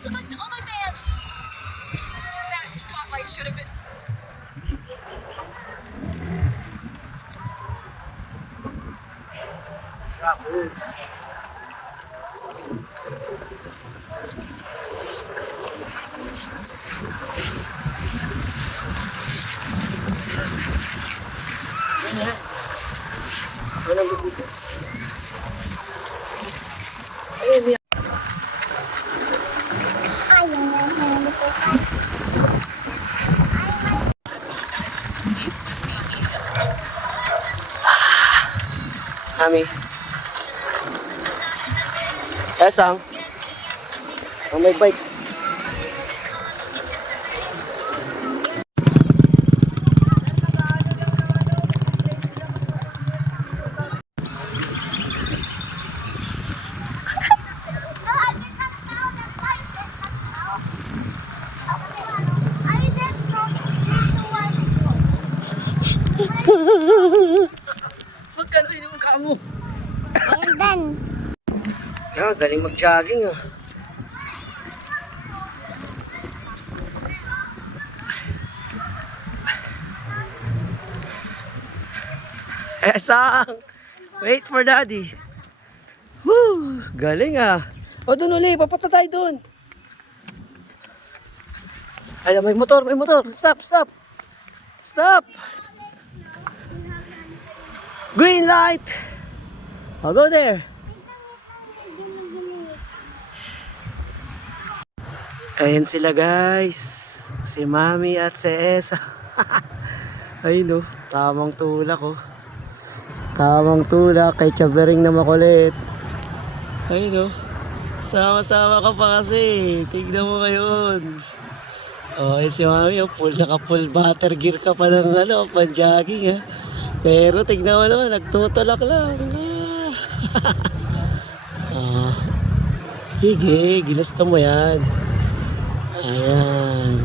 so much to all my fans. That spotlight should have been. Rappers. Walang bubito. Ayun, may... Mami. Esang. Ang may bike. Magkano yung mukha mo? And then, Yeah, galing mag-jogging ah. Esang! Wait for daddy. Woo! Galing ah. O dun uli, papunta tayo dun. Ay, may motor, may motor. Stop, stop. Stop. Green light. I'll go there. Ayan sila guys. Si Mami at si Esa. Ayun oh, tamang tulak oh. Tamang tulak kay Chabering na makulit. Ayun oh. Sama-sama ka pa kasi. Tignan mo ngayon. Oh, ayun si Mami oh, naka-full butter gear ka pa ng ano, pan-jogging ha. Pero tignan mo naman, nagtutulak lang. Oh. Sige, ginusto mo yan. Ayan.